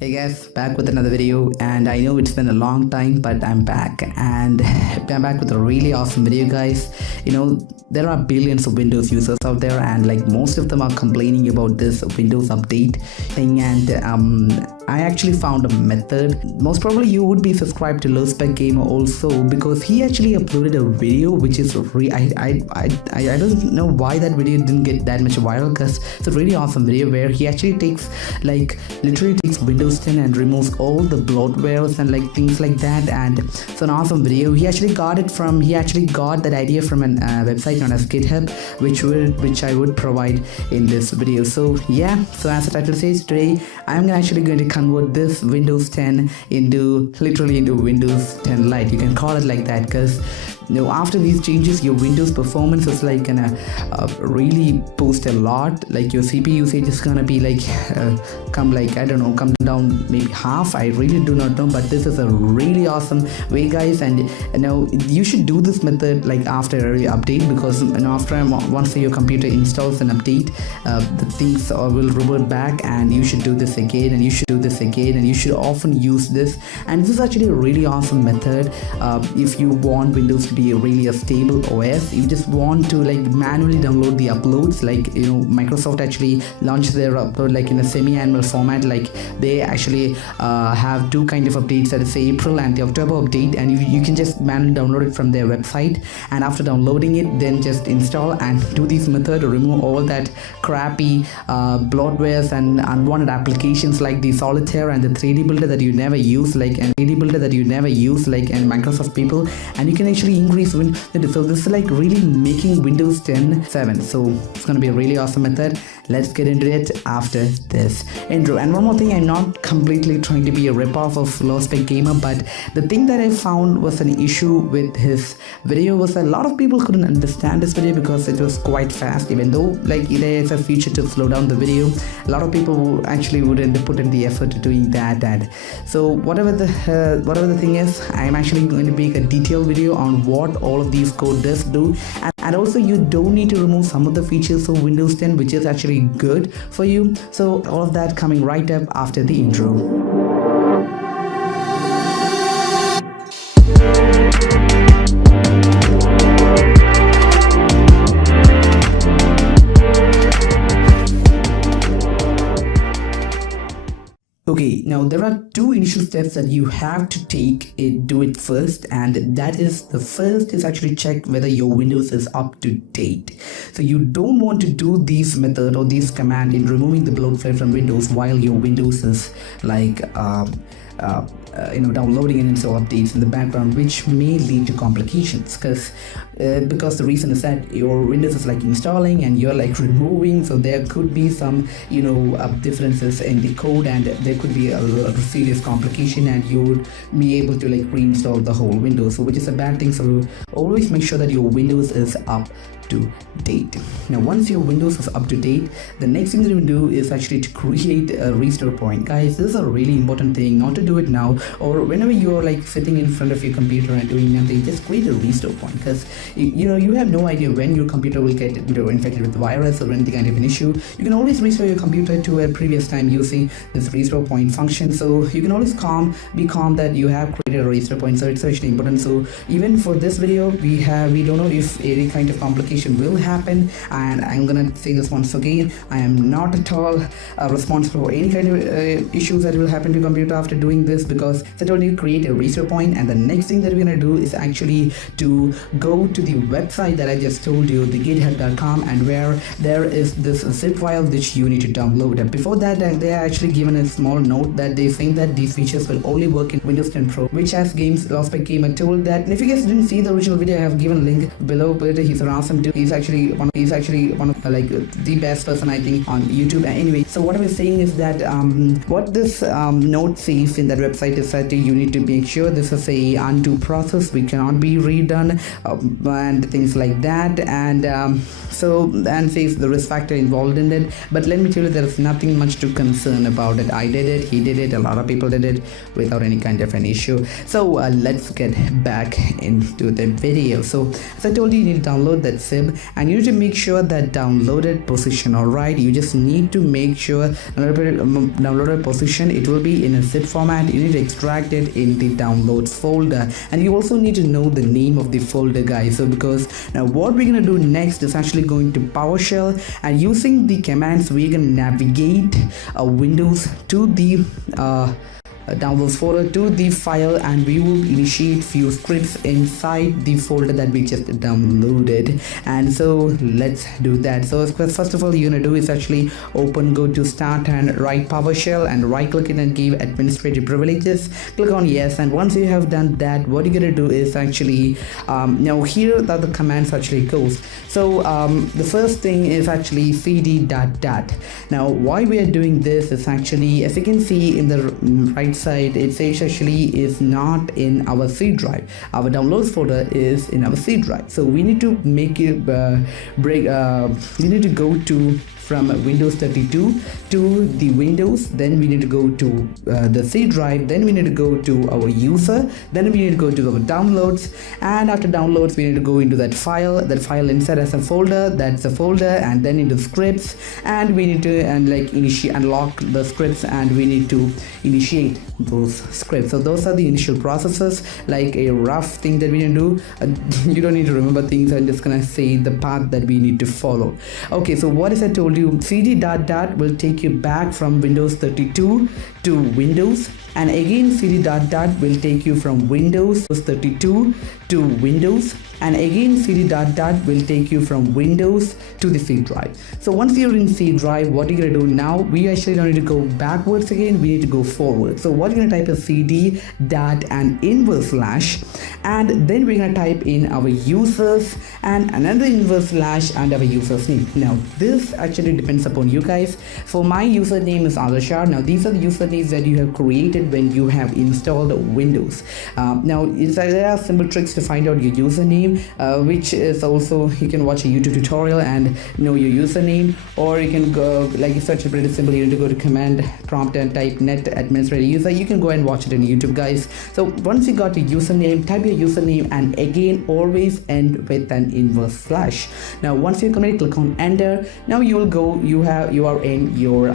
Hey guys, back with another video, and I know it's been a long time, but I'm back, and I'm back with a really awesome video, guys. There are billions of Windows users out there, and like most of them are complaining about this Windows update thing, and I actually found a method. Most probably you would be subscribed to Low Spec Gamer also, because he actually uploaded a video which is I don't know why that video didn't get that much viral, because it's a really awesome video where he actually literally takes Windows 10 and removes all the bloatwares and like things like that, and it's an awesome video. He actually got that idea from a website known as GitHub, which I would provide in this video. So yeah, so as the title says, today I'm actually going to convert this Windows 10 into Windows 10 Lite. You can call it like that, because after these changes, your Windows performance is like gonna really boost a lot. Like your CPU usage is gonna be come down maybe half. I really do not know, but this is a really awesome way, guys. And you should do this method like after every update, because once your computer installs an update, the things will revert back, and you should do this again, and you should do this again, and you should often use this. And this is actually a really awesome method if you want Windows to be really a stable OS. You just want to manually download the uploads. Microsoft actually launched their upload in a semi-annual format. They actually have two kind of updates, that is April and the October update, and you can just manually download it from their website. And after downloading it, then just install and do this method to remove all that crappy bloatwares and unwanted applications like the Solitaire and the 3D builder that you never use, and Microsoft people, and you can actually increase so this is really making Windows 10 7. So it's gonna be a really awesome method. Let's get into it after this intro. And one more thing, I'm not completely trying to be a rip-off of Low Spec Gamer, but the thing that I found was an issue with his video was a lot of people couldn't understand this video because it was quite fast. Even though there is a feature to slow down the video, a lot of people actually wouldn't put in the effort to doing that. And so whatever the thing is, I'm actually going to make a detailed video on what all of these code does do. And also, you don't need to remove some of the features of Windows 10, which is actually good for you. So all of that coming right up after the intro. Okay, now there are two initial steps that you have to do it first, and that is, the first is actually check whether your Windows is up to date. So you don't want to do this method or this command in removing the bloatware from Windows while your Windows is downloading and install updates in the background, which may lead to complications, because the reason is that your Windows is installing and you're removing, so there could be some differences in the code, and there could be a serious complication, and you would be able to reinstall the whole Windows, which is a bad thing. So always make sure that your Windows is up to date. Now once your Windows is up to date, the next thing that you do is actually to create a restore point. Guys, this is a really important thing, not to do it now or whenever you're sitting in front of your computer and doing nothing. Just create a restore point, because you have no idea when your computer will get infected with the virus or any kind of an issue. You can always restore your computer to a previous time using this restore point function. So you can always be calm that you have created a restore point. So it's actually important. So even for this video, we don't know if any kind of complication will happen, and I'm gonna say this once again, I am not at all responsible for any kind of issues that will happen to your computer after doing this, because I told you, create a restore point. And the next thing that we're gonna do is actually to go to the website that I just told you, the github.com, and where there is this zip file which you need to download. And before that, they are actually given a small note that they think that these features will only work in Windows 10 Pro, which has Low Spec Gamer told that. And if you guys didn't see the original video, I have given a link below, but he's an awesome dude. He's actually one of the best person, I think, on YouTube. Anyway, so what I was saying is that what this note says in that website is that you need to make sure this is a undo process, which cannot be redone, and things like that. And says the risk factor involved in it. But let me tell you, there is nothing much to concern about it. I did it, he did it, a lot of people did it without any kind of an issue. So let's get back into the video. So as I told you, you need to download that zip zip, and you need to make sure that downloaded position. All right, you just need to make sure downloaded position, it will be in a zip format. You need to extract it in the downloads folder, and you also need to know the name of the folder, guys. So because now what we're gonna do next is actually going to PowerShell, and using the commands we're gonna navigate Windows to the downloads folder, to the file, and we will initiate few scripts inside the folder that we just downloaded. And so let's do that. So first of all, you're gonna do is actually go to start and write PowerShell, and right click it and give administrative privileges, click on yes. And once you have done that, what you're gonna do is actually now here that the commands actually goes. So the first thing is actually cd dot. Now why we are doing this is actually, as you can see in the right side, it says actually is not in our C drive. Our downloads folder is in our C drive. So we need to make it we need to go to from Windows 32 to the Windows, then we need to go to the C drive, then we need to go to our user, then we need to go to our downloads, and after downloads we need to go into that file inside as a folder, that's a folder, and then into scripts, and we need to unlock the scripts, and we need to initiate those scripts. So those are the initial processes, like a rough thing that we need to do. You don't need to remember things, I'm just gonna say the path that we need to follow. Okay, so what is I told you, cd dot will take you back from Windows 32 to Windows, and again cd dot will take you from Windows 32 to Windows, and again cd dot will take you from Windows to the C drive. So once you're in C drive, what you're gonna do now, we actually don't need to go backwards again, we need to go forward. So what you're gonna type is cd dot and inverse slash, and then we're gonna type in our users and another inverse slash and our user's name. Now this actually depends upon you guys. For my username is Alashar. Now these are the usernames that you have created when you have installed Windows. Now there are simple tricks to find out your username, which is also, you can watch a YouTube tutorial and know your username, or you can go, like it's such a pretty simple, you need to go to command prompt and type net administrator user. You can go and watch it in YouTube, guys. So once you got your username, type your username, and again always end with an inverse slash. Now once you complete, click on enter. Now you will go, you are in your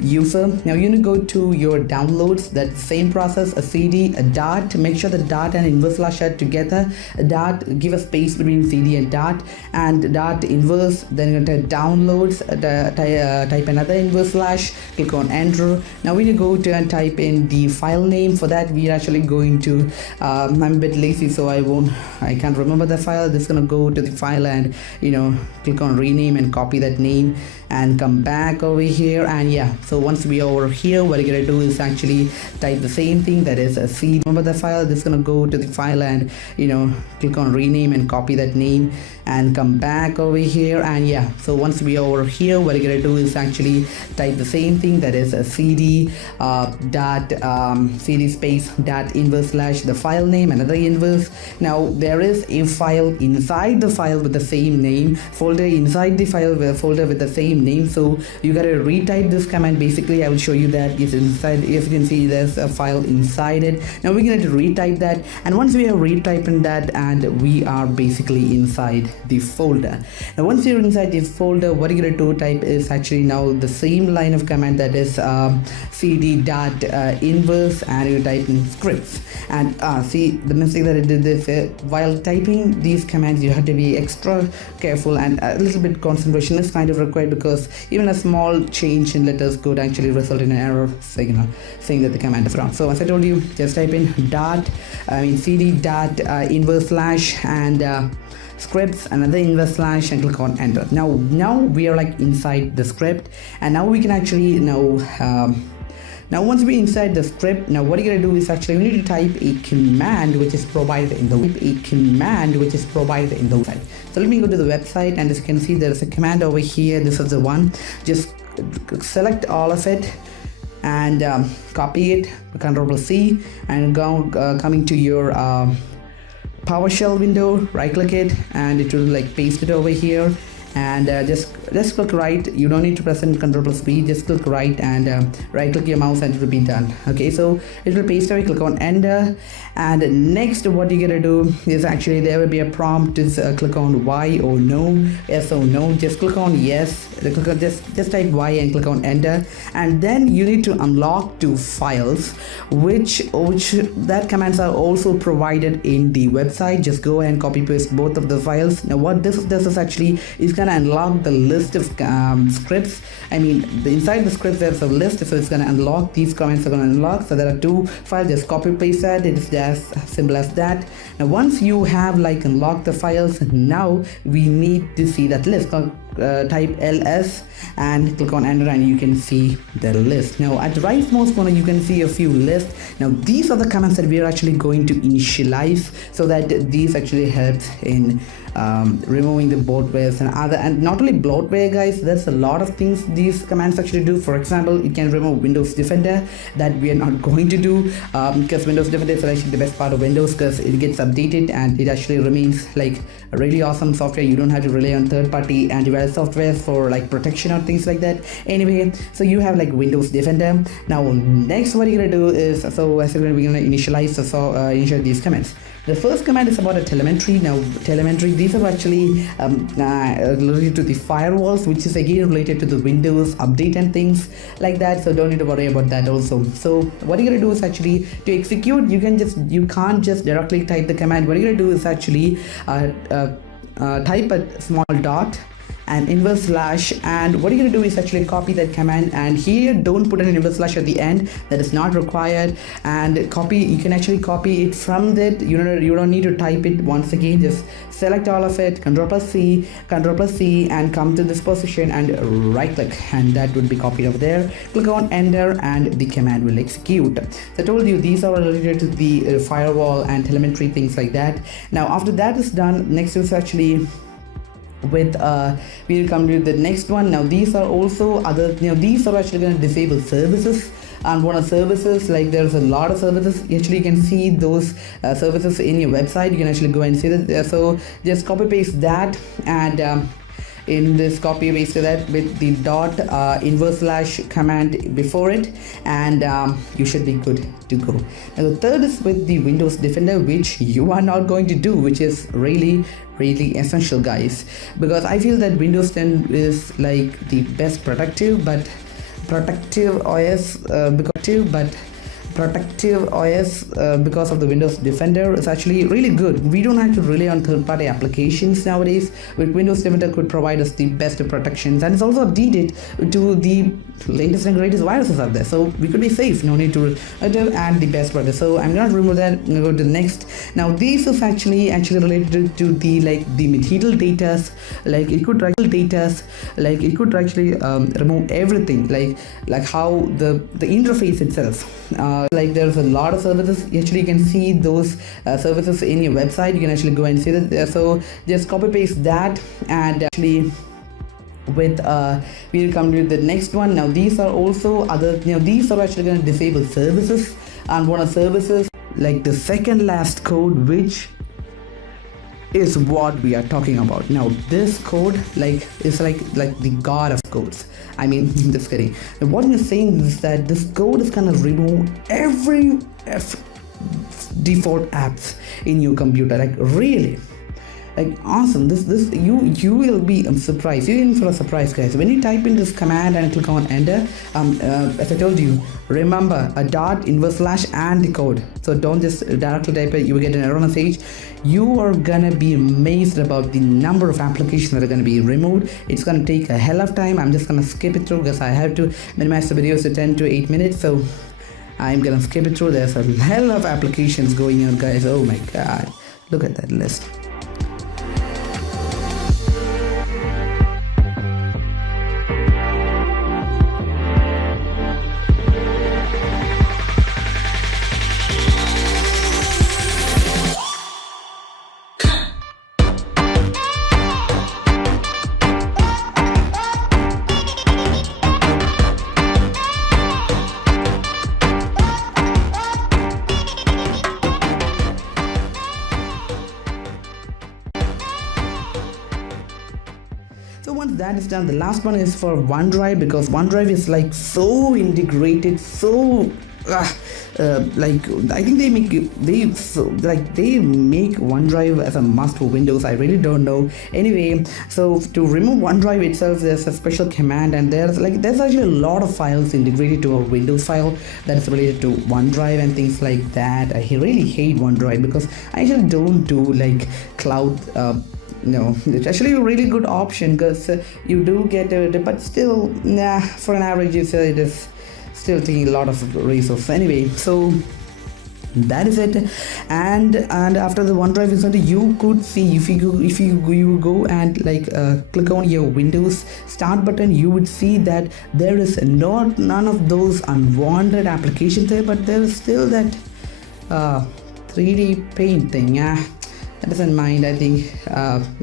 user. Now you need to go to your downloads, that same process, a cd, a dot, make sure the dot and inverse slash are together, a dot, give a space between cd and dot inverse, then you're going to downloads, type another inverse slash, click on enter. Now we need to go to and type in the file name. For that we are actually going to I'm a bit lazy, so I can't remember the file. Just gonna go to the file and click on rename and copy that name and come back over here. And yeah, so once we are over here, what you're gonna do is actually type the same thing, that is a C. Remember the file, just gonna go to the file and click on rename and copy that name and come back over here. And yeah, so once we are over here, what you're gonna do is actually type the same thing, that is a cd cd space dot inverse slash the file name, another inverse. Now there is a file inside the file with the same name, folder inside the file with a folder with the same name. So you gotta retype this command. Basically I will show you that it's inside. If you can see, there's a file inside it. Now we're going to retype that, and once we have retyped that, and we are basically inside the folder. Now once you're inside the folder, what you're going to do type is actually now the same line of command, that is cd dot inverse, and you type in scripts. And see the mistake that I did this, while typing these commands you have to be extra careful, and a little bit concentration is kind of required, because even a small change in letters could actually result in an error saying that the command is wrong. So as I told you, just type in cd dot inverse slash and scripts, another inverse slash, and click on enter. Now we are like inside the script, and now we can actually now once we're inside the script, now what you're gonna do is actually we need to type a command which is provided in the website. So let me go to the website, and as you can see, there's a command over here. This is the one. Just select all of it and copy it, Ctrl+C, and coming to your PowerShell window, right click it, and it will like paste it over here. and just click right. You don't need to press Control plus B. Just click right and right click your mouse and it will be done. Okay, so it will paste away. Click on enter, and next what you're gonna do is actually there will be a prompt. Just click on Y or no, yes or no. Just click on yes. Click on just type Y and click on enter, and then you need to unlock 2 files, which that commands are also provided in the website. Just go and copy paste both of the files. Now what this is actually is gonna unlock the list of scripts. I mean, inside the script there's a list, so it's gonna unlock these comments are gonna unlock. So there are 2 files. Just copy paste that. It is just simple as that. Now once you have like unlocked the files, now we need to see that list. Type ls and click on enter, and you can see the list. Now at the rightmost corner you can see a few lists. Now these are the commands that we are actually going to initialize, so that these actually helps in removing the bloatwares and other, and not only bloatware guys, there's a lot of things these commands actually do. For example, it can remove Windows Defender, that we are not going to do because Windows Defender is actually the best part of Windows, because it gets updated and it actually remains like a really awesome software. You don't have to rely on third-party antivirus software for like protection or things like that. Anyway, so you have like Windows Defender. Now next what you're gonna do is, so as we're gonna initialize initialize these commands. The first command is about a telemetry. Now telemetry, these are actually related to the firewalls, which is again related to the Windows update and things like that, so don't need to worry about that also. So what you're gonna do is actually to execute, you can't just directly type the command. What you're gonna do is actually type a small dot and inverse slash, and what you're going to do is actually copy that command, and here don't put an inverse slash at the end, that is not required. And copy, you can actually copy it from that. You don't need to type it once again. Just select all of it, Control plus C, and come to this position and right click, and that would be copied over there. Click on enter and the command will execute. So I told you these are related to the firewall and telemetry, things like that. Now after that is done, next is actually with we'll come to the next one. Now these are also other, these are actually going to disable services. And one of services, like there's a lot of services, actually you can see those services in your website. You can actually go and see that. So just copy paste that, and in this copy paste that with the dot inverse slash command before it, and you should be good to go. Now the third is with the Windows Defender, which you are not going to do, which is really essential guys, because I feel that Windows 10 is like the best protective OS because of the Windows Defender is actually really good. We don't have to rely on third-party applications nowadays. With Windows Defender could provide us the best protections, and it's also updated to the latest and greatest viruses out there, so we could be safe. No need to add the best brother. So I'm gonna remove that and go to the next. Now this is actually related to the the material data, like it could actually remove everything, like how the interface itself. Like there's a lot of services. Actually you can see those services in your website. You can actually go and see that. So just copy paste that, and actually with we'll come to the next one. Now these are also other, these are actually going to disable services, and one of services, like the second last code, which is what we are talking about. Now this code is like the god of codes. I mean, just kidding. What I'm saying is that this code is gonna remove every default apps in your computer, like really. Like awesome. This you will be surprised. You're in for a surprise, guys. When you type in this command and click on enter, as I told you, remember a dot inverse slash and the code. So don't just directly type it. You will get an error message. You are gonna be amazed about the number of applications that are gonna be removed. It's gonna take a hell of time. I'm just gonna skip it through because I have to minimize the videos to 10 to 8 minutes. So I'm gonna skip it through. There's a hell of applications going on, guys. Oh my god, look at that list. is done. The last one is for OneDrive, because OneDrive is like so integrated, so like I think they make OneDrive as a must for Windows. I really don't know. Anyway, so to remove OneDrive itself, there's a special command, and there's actually a lot of files integrated to a Windows file that's related to OneDrive and things like that. I really hate OneDrive because I actually don't do like cloud. No, it's actually a really good option because you do get it, but still, nah, for an average user, it is still taking a lot of resources. Anyway, so that is it. And after the OneDrive is started, you could see if you go and like click on your Windows start button, you would see that there is none of those unwanted applications there, but there is still that 3D paint thing. That doesn't mind. I think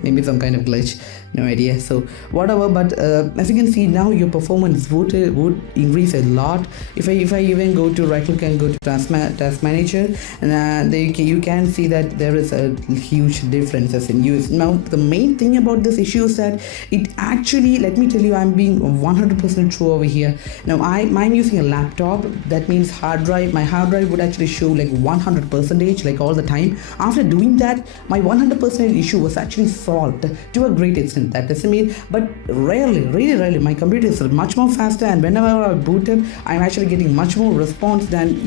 maybe some kind of glitch, no idea. So whatever, but as you can see now, your performance would increase a lot. If I even go to right click and go to task manager, and you can see that there is a huge differences in use. Now the main thing about this issue is that it actually, let me tell you, I'm being 100% true over here. Now I'm using a laptop. That means hard drive. My hard drive would actually show like 100%, like all the time. After doing that, my 100% issue was actually solved to a great extent. That doesn't mean, but really rarely, my computer is much more faster, and whenever I boot up, I'm actually getting much more response than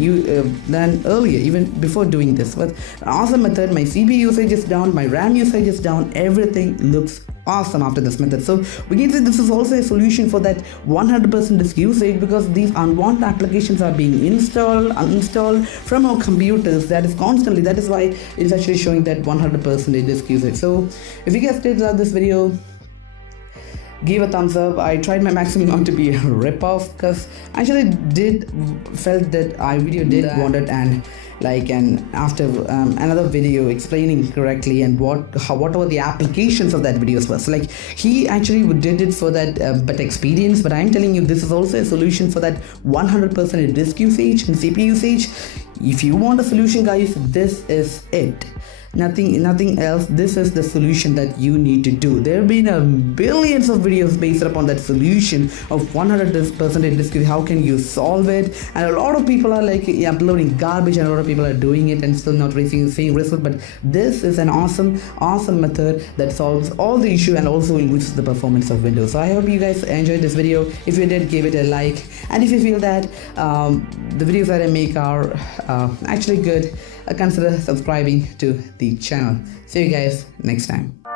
earlier, even before doing this. But awesome method. My CPU usage is down, my RAM usage is down, everything looks awesome after this method. So we can say this is also a solution for that 100% disk usage, because these unwanted applications are being uninstalled from our computers. That is constantly. That is why it's actually showing that 100% disk usage. So if you guys did love this video, give a thumbs up. I tried my maximum not to be a rip-off, because I actually felt that I video did want it, and after another video explaining correctly and what were the applications of that videos was. Like, he actually did it for that better experience, but I'm telling you, this is also a solution for that 100% disk usage and CPU usage. If you want a solution, guys, this is it. Nothing else. This is the solution that you need to do. There have been billions of videos based upon that solution of 100% disk. How can you solve it? And a lot of people are like uploading garbage, and a lot of people are doing it and still not receiving the same result. But this is an awesome method that solves all the issue and also increases the performance of Windows. So I hope you guys enjoyed this video. If you did, give it a like, and if you feel that the videos that I make are actually good, consider subscribing to the channel. See you guys next time.